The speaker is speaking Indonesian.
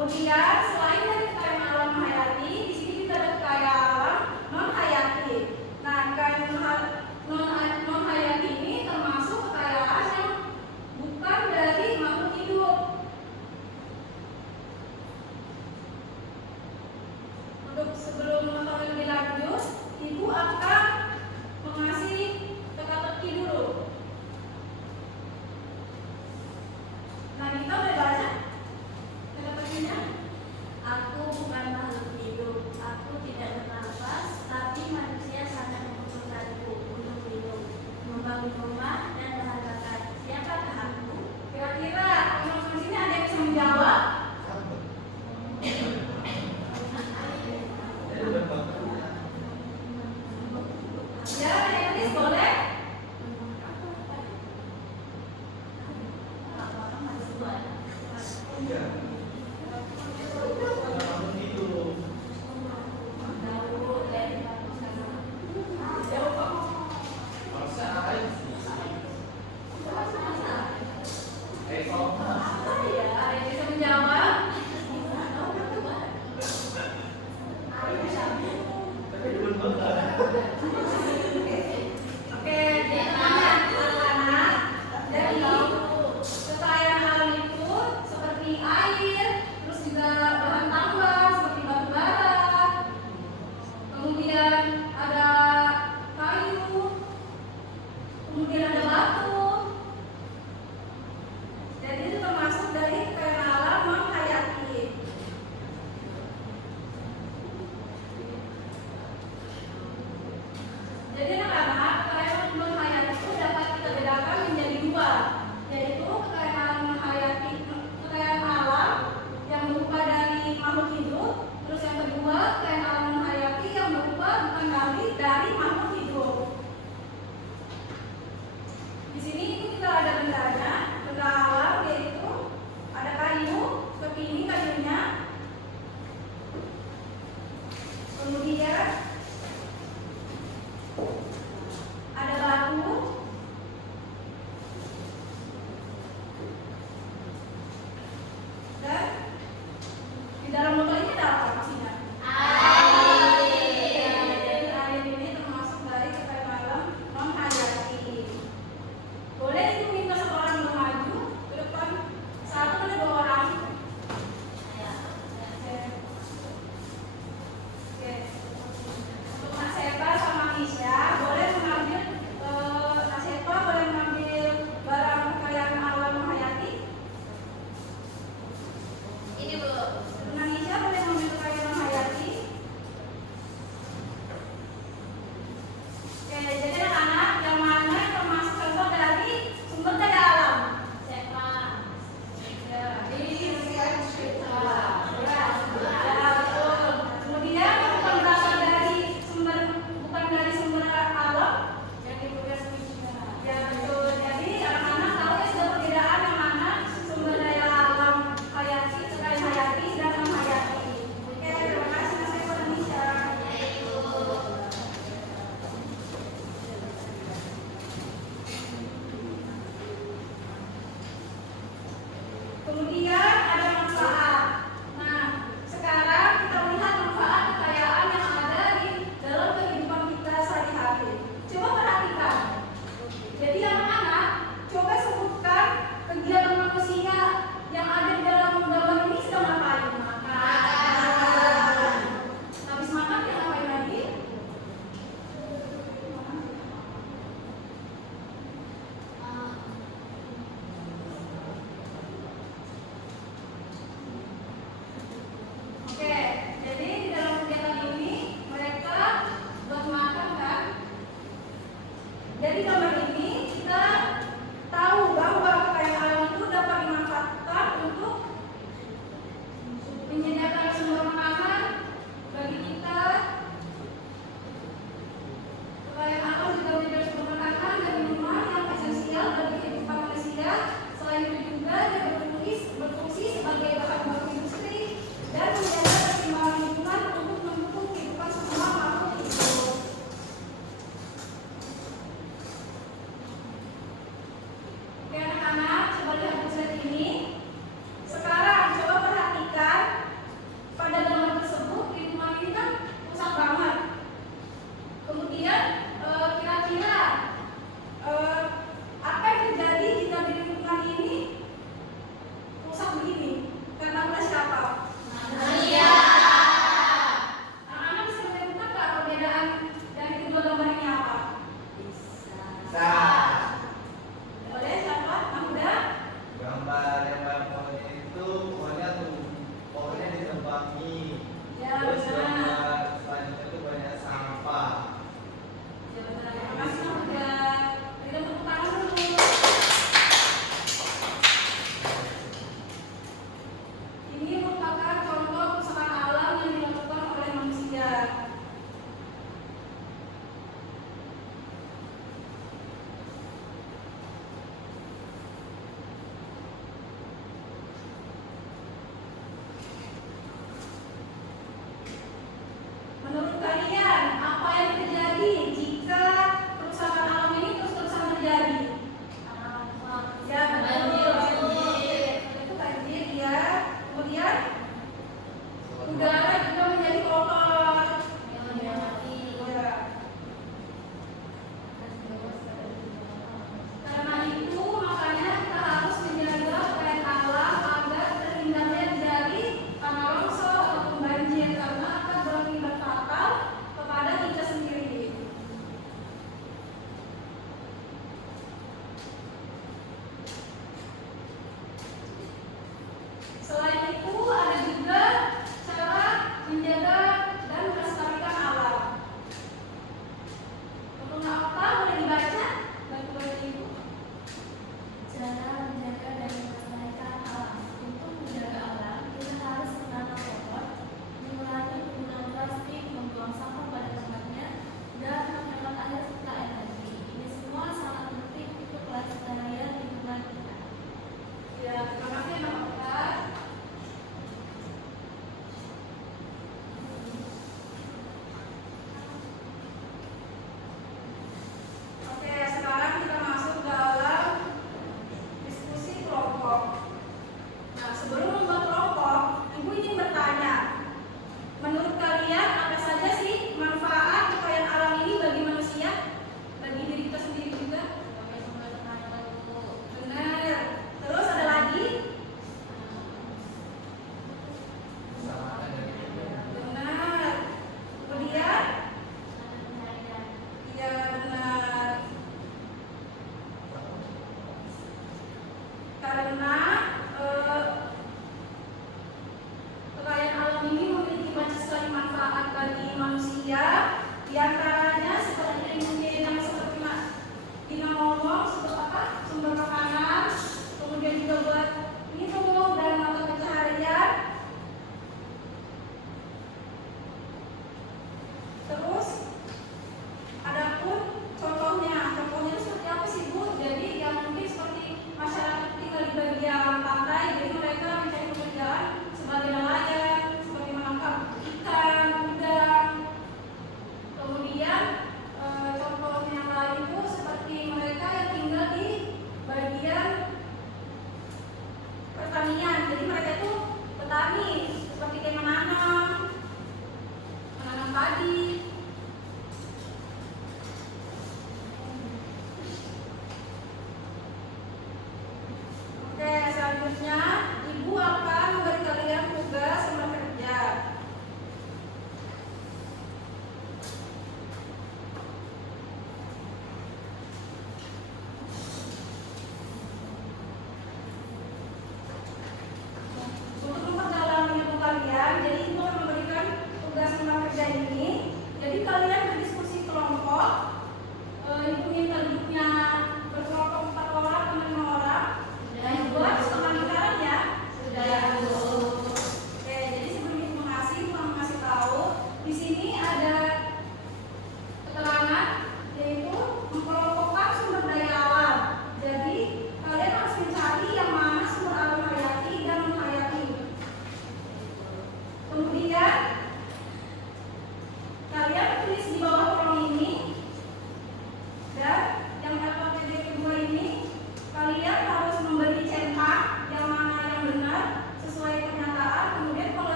Kemudian selain dari kekayaan alam menghayati, di sini juga ada kekayaan alam non hayati. Nah, kekayaan non hayati ini termasuk kekayaan yang bukan dari makhluk hidup. Untuk sebelum mengetahui lebih lanjut, Ibu akan mengasih teka-teki dulu. Nah, kita boleh baca teka-tekinya. Aku bukan makhluk hidup, aku tidak bernafas, tapi manusia sangat membutuhkanku untuk hidup, membangun rumah dan bahan bakar. Siapakah aku? Kira-kira teman-teman sini ada yang bisa menjawab? Ya, Elis boleh? Ada yang bisa menjawab? Oke, anak-anak, jadi kekayaan alam itu seperti air, terus juga bahan tambah seperti batu bara, kemudian ada kayu, kemudian ada batu. Jadi itu termasuk dari kekayaan alam non hayati. Jadi anak-anak, kekayaan non hayati itu dapat kita bedakan menjadi dua, yaitu kekayaan alam non hayati, kekayaan alam yang berupa dari makhluk hidup, terus yang kedua kekayaan alam non hayati yang berupa bukan dari makhluk hidup. Di sini kita ada bendanya, benda alam yaitu ada kayu, seperti ini kayunya, kemudian ada batu, dan di dalam botol ini ada apa maksudnya? Jadi air ini termasuk dari kekayaan alam non hayati. Boleh Ibu minta satu orang untuk maju ke depan, satu atau dua orang? Oke. Untuk Kak Sepa sama Nisha, boleh mengambil Kak Sepa boleh mengambil barang kekayaan alam hayati. Ini Bu. Untuk Nisha boleh mengambil kekayaan alam hayati. Oke, jadi anak-anak yang mana yang termasuk contoh dari sumber daya alam? Siapa? Ya, betul. Kemudian bukan berasal dari sumber, bukan dari sumber alam yang diproduksi. Ya, betul. Jadi anak-anak tahu ya sudah perbedaan yang mana sumber daya alam hayati, kekayaan hayati dan non hayati. Oke, terima kasih Mas Eko dan Nisha. Kemudian ada manfaat. Nah, sekarang kita lihat manfaat kekayaan yang ada di dalam kehidupan kita sehari-hari. Coba perhatikan. Jadi anak-anak, coba sebutkan kegiatan manusia yang ada di dalam gambar ini sedang ngapain? Makan. Habis makan dia ngapain lagi? Oke, jadi di dalam kegiatan ini mereka buat makan kan? Jadi